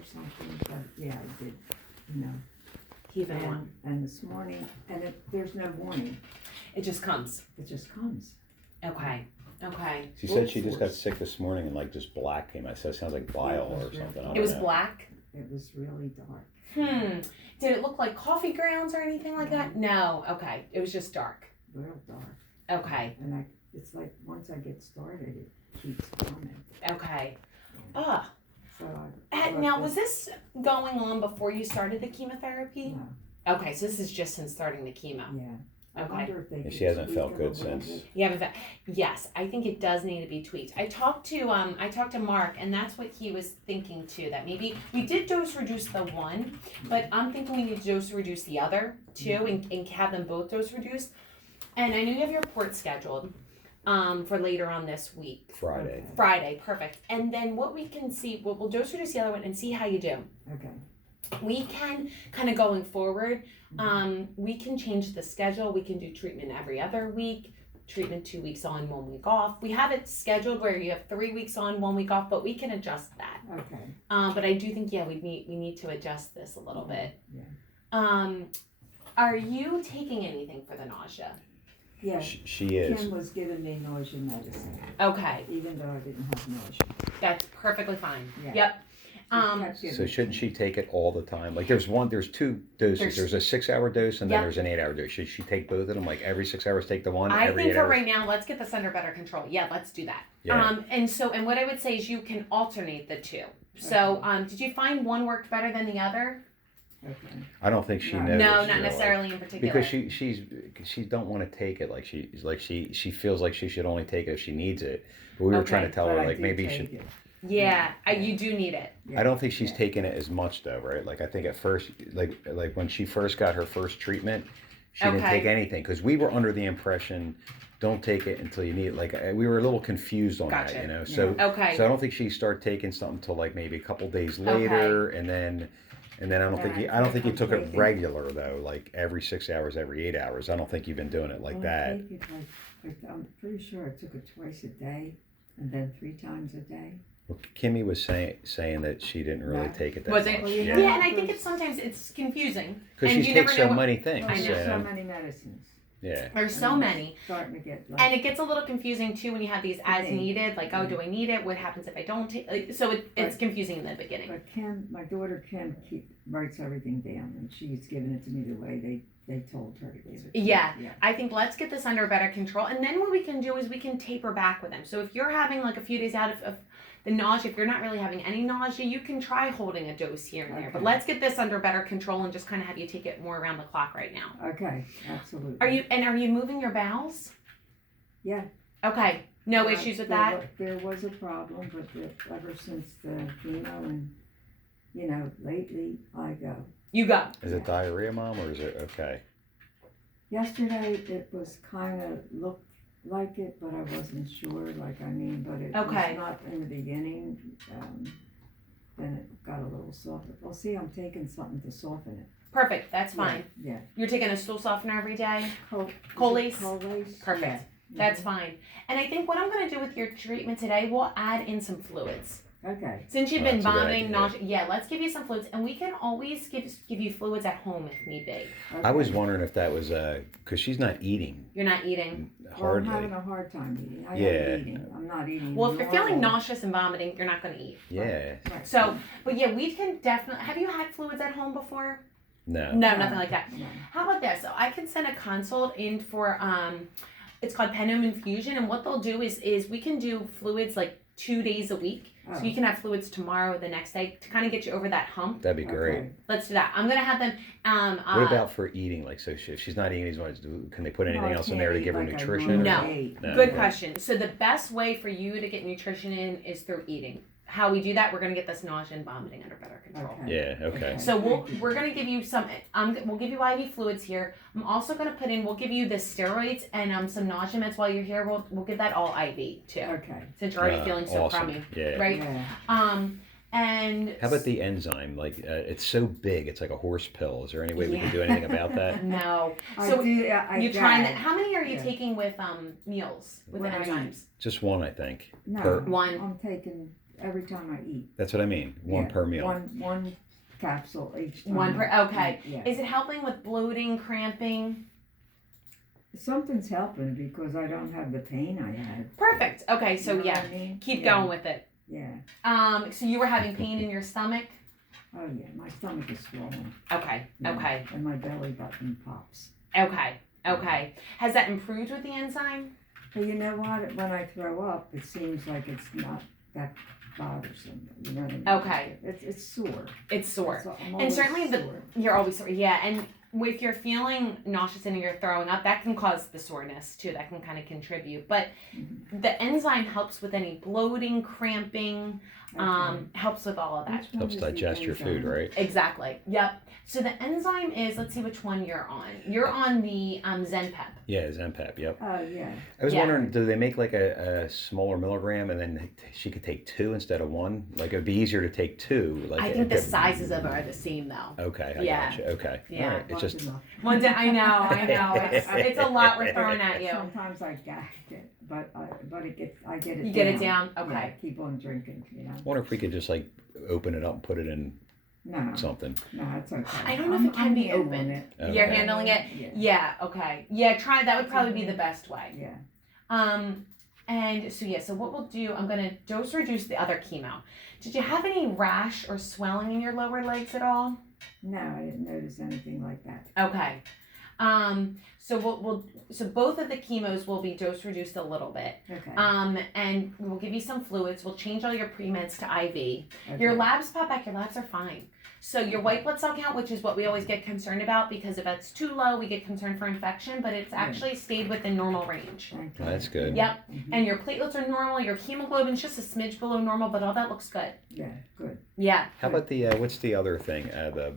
or something, but yeah, I did, you know. Keep it on. And this morning, and there's no warning, It just comes. it just comes. Okay. Okay. She said she just got sick this morning and like just black came out. So it sounds like bile or something. I don't It was know. black? It was really dark. Did it look like coffee grounds or anything like that? No. Okay. It was just dark. Real dark. Okay. And it's like once I get started, it keeps coming. Okay. Ah. So Now, was this going on before you started the chemotherapy? No, Okay, so this is just since starting the chemo. yeah. I Okay. wonder if they could She hasn't tweak felt it a good little since. bit. You haven't. Yes, I think it does need to be tweaked. I talked to Mark, and that's what he was thinking too. That maybe we did dose reduce the one, but I'm thinking we need to dose reduce the other too, and have them both dose reduced. And I know you have your report scheduled for later on this week. Friday. Friday, perfect. And then what we can see, we'll dose reduce the other one and see how you do. Okay. We can kind of going forward, we can change the schedule. We can do treatment every other week, treatment 2 weeks on, 1 week off. We have it scheduled where you have 3 weeks on, 1 week off, but we can adjust that. Okay. But I do think, we need to adjust this a little bit. Yeah. Are you taking anything for the nausea? Yeah. She is. Kim was giving me nausea medicine, Okay, even though I didn't have nausea. that's perfectly fine. Yeah. Yep. So shouldn't she take it all the time? Like there's two doses. There's a 6-hour dose and then Yep. there's an 8-hour dose. Should she take both of them? Like every 6 hours take the one, I every think 8 for hours? right now, let's get this under better control. Yeah, let's do that. Yeah. And what I would say is you can alternate the two. So, did you find one worked better than the other? Okay. I don't think she No. knows. No, not really. necessarily in particular. Because she don't want to take it she feels like she should only take it if she needs it. But we were trying to Okay. tell But her I like did maybe you take should. it. Yeah, you do need it. I don't think she's Yeah. taking it as much though, right? Like I think at first, like when she first got her first treatment, she didn't Okay. take anything because we were under the impression, don't take it until you need it. Like we were a little confused on Gotcha. that, you know. So Okay. so I don't think she started taking something until like maybe a couple days later, and then I don't think you took it regular though, like every 6 hours, every 8 hours. I don't think you've been doing it like Well, that. I take it like I'm pretty sure I took it twice a day, and then 3 times a day. Well, Kimmy was saying that she didn't really No. take it that Was much. it? Well, Yeah, yeah. and I think sometimes it's confusing. Because And she you takes never know so what- many things. Well, I know. there's you so know? many medicines. Yeah. There's so And many. it's starting to get like. And it gets a little confusing too when you have these as Okay. needed, like, oh, do I need it? What happens if I don't take it? So it's Right. confusing in the beginning. But Kim, my daughter Kim, writes everything down, and she's given it to me the way they told her to give it. to me. Yeah. Yeah. I think let's get this under better control. And then what we can do is we can taper back with them. So if you're having like a few days out of the nausea, if you're not really having any nausea, you can try holding a dose here and there. But Okay. let's get this under better control and just kind of have you take it more around the clock right now. Okay. Absolutely. Are you moving your bowels? Yeah. Okay. No Well, issues with there that? There was a problem, but ever since the chemo and, lately I go. You go. Is it diarrhea, Mom, or is it okay? Yesterday it was kind of looked like it, but I wasn't sure. But it Okay. was not in the beginning. Then it got a little softer. Well, see, I'm taking something to soften it. Perfect. That's fine. Yeah. You're taking a stool softener every day? Col- Colace? Colace. Perfect. Yeah. That's fine. And I think what I'm going to do with your treatment today, we'll add in some fluids. Okay. Since you've Oh, been that's a good vomiting, idea. nausea, let's give you some fluids, and we can always give you fluids at home if need be. I was Okay. wondering if that was because she's not eating You're not eating. Well, hardly. I'm having a hard time eating. I Yeah. am eating. I'm not eating. Well, if you're feeling normal. nauseous and vomiting, you're not going to eat. Yeah. Right. So, but yeah, we can definitely. Have you had fluids at home before? No. No, nothing like that. No. How about this? So I can send a consult in for it's called penum infusion, and what they'll do is we can do fluids like 2 days a week. So Oh. you can have fluids tomorrow or the next day to kind of get you over that hump. That'd be great. Okay. Let's do that. I'm gonna have them. What about for eating? Like, so if she's not eating these ones, can they put anything No, I else in can't there to eat give her like I nutrition? No. normally ate. No. Good Okay. question. So the best way for you to get nutrition in is through eating. How we do that, we're gonna get this nausea and vomiting under better control. Okay. Yeah. Okay. So we're gonna give you some. We'll give you IV fluids here. I'm also gonna put in. We'll give you the steroids and some nausea meds while you're here. We'll give that all IV too. Okay. Since you're already feeling so awesome. crummy, Yeah. right? Yeah. And How about the enzyme? Like, it's so big, it's like a horse pill. Is there any way we can do anything about that? No. I So do. you're trying that. How many are you Yeah. taking with meals with the Right. enzymes? Just one, I think. No, Per- One. I'm taking every time I eat. That's what I mean. One Yeah, per meal. One capsule each time. One per, I okay. eat, yeah. Is it helping with bloating, cramping? Something's helping because I don't have the pain I had. Perfect. Okay, so You know yeah, what I mean? keep Yeah, going with it. Yeah. So you were having pain in your stomach? Oh yeah, my stomach is swollen. Okay, Yeah, okay, And my belly button pops. okay, okay. Has that improved with the enzyme? But you know what? When I throw up, it seems like it's not that bothersome. You know what I mean? Okay. It's sore. It's sore. I'm And always certainly the sore. You're always sore, yeah. And if you're feeling nauseous and you're throwing up, that can cause the soreness too. That can kind of contribute. But Mhm. the enzyme helps with any bloating, cramping, Okay. helps with all of that. Which one Helps is the digest your food, enzyme? right? Exactly. Yep. So the enzyme is, let's see which one you're on. You're on the Zenpep. Yeah, Zenpep. Yep. Oh yeah. I was Yeah. wondering, do they make like a smaller milligram, and then she could take 2 instead of 1? Like it'd be easier to take 2. Like I think the sizes of it are the same though. Okay, I Yeah. gotcha. Okay. Yeah. All right. It's just Enough. One day, I know. It's a lot we're throwing at you. Sometimes I gag it, but I get it. You get it down? Okay. Yeah, keep on drinking. You know. I wonder if we could just like open it up and put it in No. something. No, it's okay. I don't know if it can be handling opened. it. Okay. You're handling it? Yeah. Yeah, okay. Yeah, try that would probably be the best way. Yeah. And so yeah, so what we'll do, I'm gonna dose reduce the other chemo. Did you have any rash or swelling in your lower legs at all? No, I didn't notice anything like that. Okay. So so both of the chemos will be dose reduced a little bit. Okay. And we'll give you some fluids. We'll change all your pre-meds to IV. Okay. Your labs pop back, your labs are fine. So your white blood cell count, which is what we always get concerned about, because if it's too low, we get concerned for infection, but it's actually stayed within normal range. Thank you. That's good. Yep. Mhm. And your platelets are normal, your hemoglobin's just a smidge below normal, but all that looks good. Yeah. Good. Yeah. How about the what's the other thing? The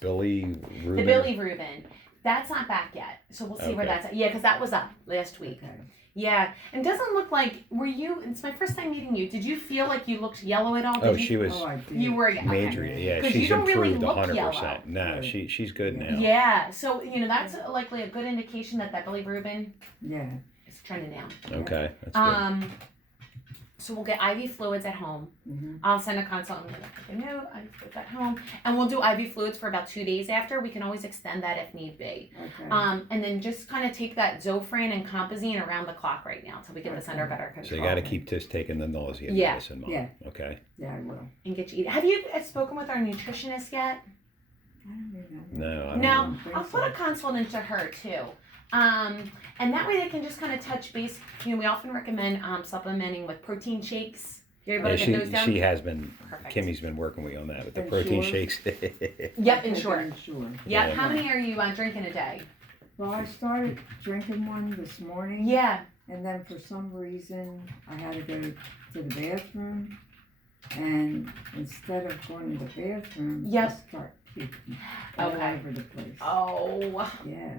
Billy Rubin. The Billy Rubin. That's not back yet. So we'll see where Okay. that's at. Yeah, because that was up last week. Okay. Yeah. And doesn't look like, it's my first time meeting you. Did you feel like you looked yellow at all? Oh, Did you, she was Oh, I did. You were, okay. major. Yeah, 'Cause you she's don't really improved look 100%. No, Right. she's good Yeah. now. Yeah. So, that's likely a good indication that Billy Rubin Yeah. is trending down. Okay, that's good. So we'll get IV fluids at home. Mhm. I'll send a consultant with a note, IV fluids at home. And we'll do IV fluids for about 2 days after. We can always extend that if need be. Okay. And then just kind of take that Zofran and Compazine around the clock right now until we get this under better control. So you got to keep just taking the nausea Yeah. medicine, Mom. Yeah. Okay. Yeah, I will. And get you eating. Have you spoken with our nutritionist yet? I don't remember. No, I don't No. know. I'll put a consult into her too. And that way they can just kind of touch base. We often recommend supplementing with protein shakes. You're able Yeah, to get those down? she has been. Perfect. Kimmy's been working with me on that with the And protein Sure. shakes. Yep, Okay, Ensure. Ensure. Yep. Yeah. How many are you drinking a day? Well, I started drinking one this morning. Yeah. And then for some reason, I had to go to the bathroom. And instead of going to the bathroom, Yep. I start puking all Okay. over the place. Oh. Yeah.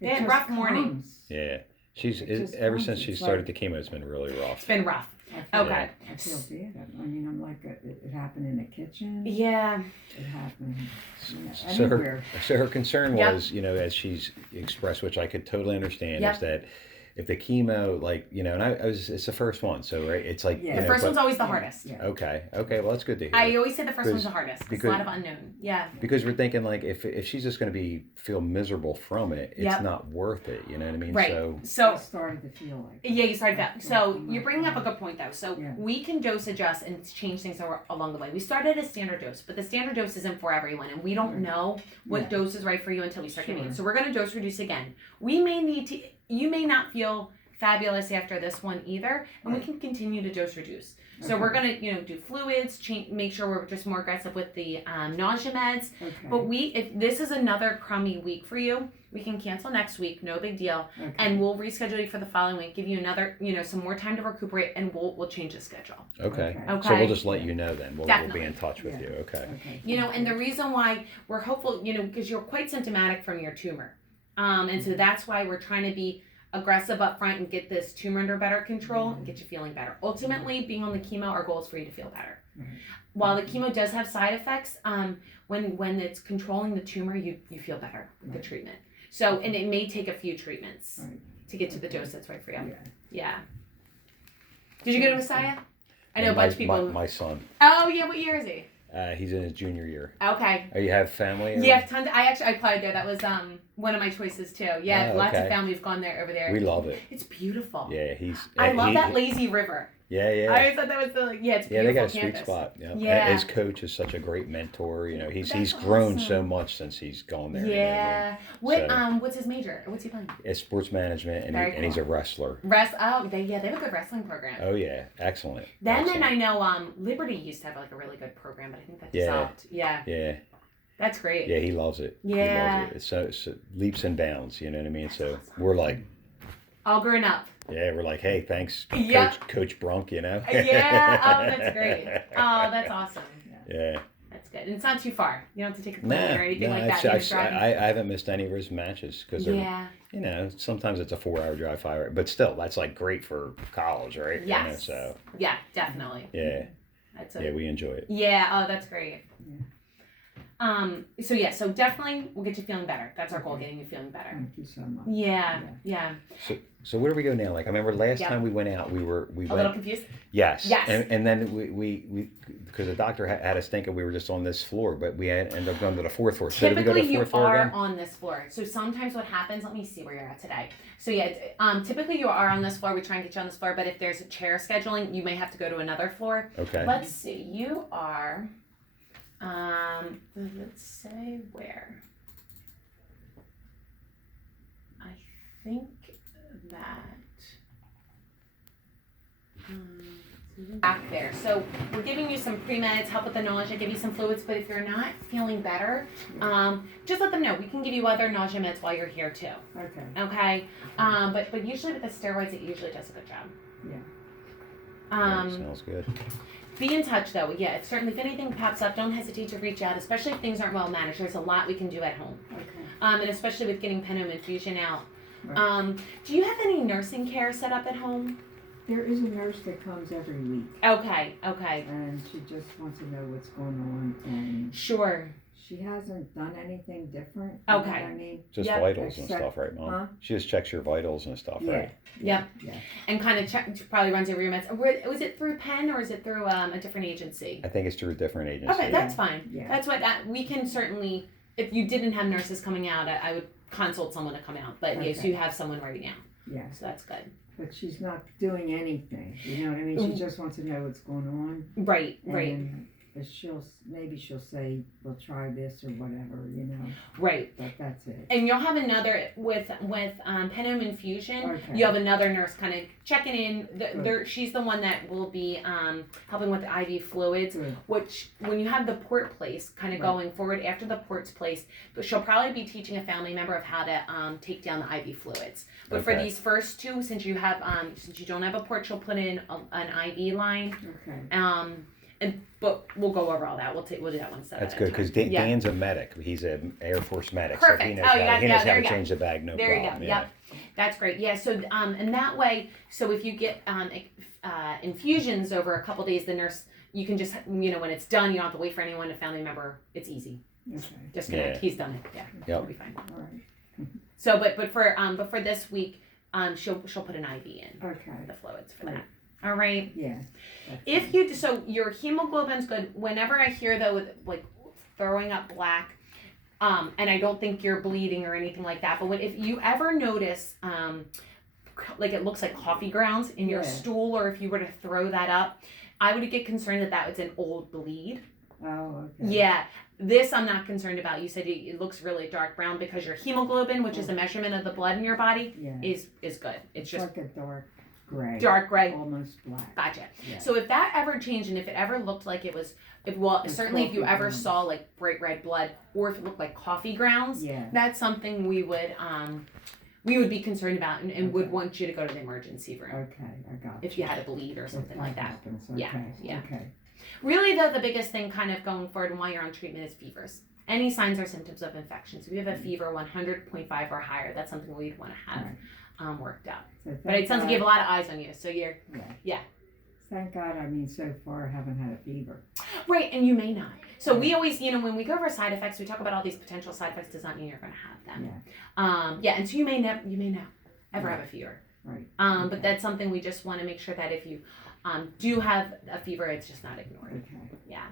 Yeah, just rough morning. comes. Yeah, It just ever comes. since she It's started like- the chemo, it's been really It's rough. been rough. I feel, Okay. I feel bad. I mean, I'm like, it happened in the kitchen. Yeah. It happened So anywhere. her concern Yep. was, as she's expressed, which I could totally understand, Yep. is that if the chemo, and it's the first one, so right, it's like Yeah. The first one's always the hardest. Yeah. okay, well that's good to hear. I always say the first one's Because- the hardest. It's a because- lot of unknown. Yeah. Because we're thinking like if she's just going to feel miserable from it, it's Yep. not worth it. You know what I mean? Right. So I So started to feel like yeah, you started that. So Yeah. you're bringing up a good point though. So Yeah. we can dose adjust and change things along the way. We started at a standard dose, but the standard dose isn't for everyone, and we don't know what Yeah. dose is right for you until we start getting Sure. it. So we're going to dose reduce again. We may need to. You may not feel fabulous after this one either, and we Right. can continue to dose reduce. So Okay. we're gonna, do fluids, make sure we're just more aggressive with the nausea meds. Okay. But if this is another crummy week for you, we can cancel next week, no big deal, Okay. and we'll reschedule you for the following week, give you another, some more time to recuperate, and we'll change the schedule. okay. Okay. So we'll just let you know then. We'll be Definitely. in touch with Yeah. you. Okay. Okay. And the reason why we're hopeful, because you're quite symptomatic from your tumor, and so that's why we're trying to be aggressive up front and get this tumor under better control and get you feeling better. Ultimately, being on the chemo, our goal is for you to feel better. Right. While the chemo does have side effects, when it's controlling the tumor, you feel better with the Right. treatment. So, and it may take a few treatments Right. to get to the dose that's right for you. Yeah. Yeah. Did you go to Messiah? I know a And bunch of people. My son. Oh yeah, what year is he? He's in his junior year. Okay. Oh, you have family? Or? Yeah, tons. I applied there. That was one of my choices too. Yeah, Oh, lots of okay. family have gone there over there. We love it. It's beautiful. Yeah, I love that lazy river. Yeah, yeah. I always thought that was the it's beautiful. Yeah, they got a campus. sweet spot. Yeah. Yeah. His coach is such a great mentor. You know, he's That's grown awesome. so much since he's gone there. Yeah. You know what I mean? What's his major? What's he playing? It's sports management, and, Very and he's a cool. wrestler. They have a good wrestling program. Oh yeah, excellent. Then Excellent. I know Liberty used to have like a really good program, but I think that Yeah. dissolved. Yeah. Yeah, That's great. yeah, he loves it. Yeah. He loves it. It's so leaps and bounds. You know what I mean? That's So awesome. we're like, All grown up. yeah, we're like, hey, thanks, Yep. Coach Brunk. You know? Yeah. Oh, that's great. Oh, that's awesome. Yeah. That's good. And it's not too far. You don't have to take a plane Nah, or anything like it's- that. You just drive. I haven't missed any of his matches because Yeah. you know, sometimes it's a 4-hour drive, 5 hour, but still, that's like great for college, right? Yes. You know, so Yeah, definitely. yeah, That's yeah, we enjoy it. Yeah. Oh, that's great. Yeah. So definitely we'll get you feeling better. That's our goal, Okay. getting you feeling better. Thank you so much. Yeah. Yeah. So where do we go now? Like I remember last Yeah. time we went out, we A little went confused. yes, Yes. and then we because the doctor had us thinking we were just on this floor, but we ended up going to the 4th floor. So did we go to Typically, the you 4th floor are again? on this floor. So sometimes what happens, let me see where you're at today. So yeah, typically you are on this floor. We try and get you on this floor, but if there's a chair scheduling, you may have to go to another floor. Okay. Let's see. You are, let's say where? I think that. Back there. So we're giving you some pre-meds, help with the nausea, give you some fluids, but if you're not feeling better, just let them know. We can give you other nausea meds while you're here too. Okay. Okay? But usually with the steroids, it usually does a good job. Yeah, smells good. Be in touch though. Yeah, if anything pops up, don't hesitate to reach out, especially if things aren't well managed. There's a lot we can do at home. Okay. And especially with getting Penome infusion out. Right. Do you have any nursing care set up at home? There is a nurse that comes every week, Okay. and she just wants to know what's going on, and Sure. she hasn't done anything different. You know Okay. what I mean? Just Yep. vitals and Except- stuff, right, Mom? huh? She just checks your vitals and stuff, Yeah. right? Yep. Yeah. And kind of probably runs over your meds. Was it through Penn or is it through a different agency? I think it's through a different agency. Okay, that's fine. Yeah. That's what we can certainly. If you didn't have nurses coming out, I would consult someone to come out. But yes, Okay. you have someone right now, Yes. so that's good. But she's not doing anything. You know what I mean? She just wants to know what's going on. Right. And maybe she'll say, we'll try this or whatever, you know. Right. But that's it. And you'll have another with Penome infusion. Okay. You have another nurse kind of checking in. Good. She's the one that will be helping with the IV fluids. Good. Which, when you have the port place, kind of Right. going forward after the port's placed, but she'll probably be teaching a family member of how to take down the IV fluids. But for Okay. these first two, since you don't have a port, she'll put in an IV line. Okay. But we'll go over all that. We'll do that one step. That's at a good time. because Yeah. Dan's a medic. He's an Air Force medic, so Perfect. he knows Oh, how, yeah, he yeah, knows how there to you go. change the bag, no There problem. you go. Yep. That's great. Yeah. So and that way, so if you get infusions over a couple days, the nurse, you can just when it's done, you don't have to wait for anyone, a family member. It's easy. Okay. Just connect. Yeah. He's done it. Yeah. Yep. It'll be fine. All right. So, but for this week, she'll put an IV in Okay. the fluids for Right. that. All right. Yeah. That's If fine. so your hemoglobin's good. Whenever I hear though, like throwing up black, and I don't think you're bleeding or anything like that. But if you ever notice, like it looks like coffee grounds in your Yeah. stool, or if you were to throw that up, I would get concerned that was an old bleed. Oh, okay. Yeah. This I'm not concerned about. You said it looks really dark brown because your hemoglobin, which is a measurement of the blood in your body, Yeah. is good. It's just like a dark gray. dark gray. Almost black. Gotcha. Yeah. So if that ever changed, and if it ever looked like certainly if you coffee ever grounds. saw like bright red blood, or if it looked like coffee grounds, Yeah. that's something we would be concerned about and would Okay. want you to go to the emergency room Okay, I got if you had a bleed or something like that. Happens. Yeah, Okay. yeah. Okay. Really, though, the biggest thing kind of going forward and while you're on treatment is fevers. Any signs or symptoms of infection. So if you have a fever 100.5 or higher, that's something we'd want to have Right. worked out. So But it sounds like you have a lot of eyes on you, so you're yeah. Thank God. I mean, so far I haven't had a fever. Right, and you may not. So we always, when we go over side effects, we talk about all these potential side effects. Does not mean you're going to have them. Yeah. And so you may not ever have a fever. Right. But Okay. that's something we just want to make sure that if you do have a fever, it's just not ignored. Okay. Yeah.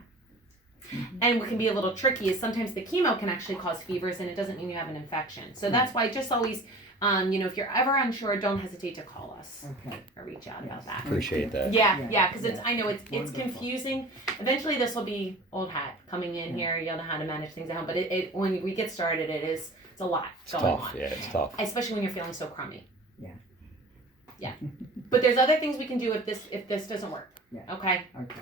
Mhm. And what can be a little tricky is sometimes the chemo can actually cause fevers and it doesn't mean you have an infection. So that's why just always, if you're ever unsure, don't hesitate to call us Okay. or reach out about Yes. that. Appreciate that. Yeah, because Yeah. I know it's Wonderful. confusing. Eventually this will be old hat coming in here. You'll know how to manage things at home. But when we get started, it's a lot It's going tough. on. Yeah, it's tough. Especially when you're feeling so crummy. Yeah. Yeah. But there's other things we can do if this doesn't work. Yeah. Okay. Okay.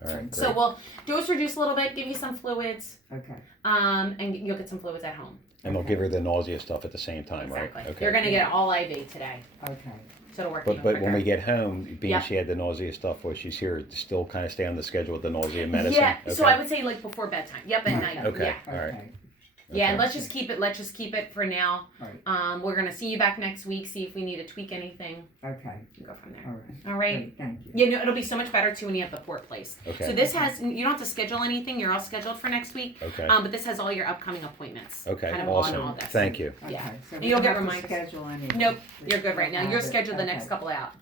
All right. Great. So we'll dose reduce a little bit, give you some fluids, Okay. and you'll get some fluids at home. And we'll give her the nausea stuff at the same time, Exactly. right? Okay. You're gonna get all IV today, Okay. so it'll work. But even when quicker. we get home, being Yep. she had the nausea stuff while she's here, still kind of stay on the schedule with the nausea medicine. Yeah. So Okay. I would say like before bedtime. Yep. At night. Okay. Yeah. All right. Okay. Yeah. And Okay. let's just keep it for now. Right. We're gonna see you back next week. See if we need to tweak anything. Okay. And go from there. All right. All right. Great. Thank you. Yeah. No, it'll be so much better too when you have the port place. Okay. So this has you don't have to schedule anything. You're all scheduled for next week. Okay. But this has all your upcoming appointments. Okay. Kind of all in Awesome. August. Thank you. Okay. Yeah. So And we you'll don't get have to reminders. schedule anything. Nope. You're good right now. Have You're it. scheduled the next Okay. couple out.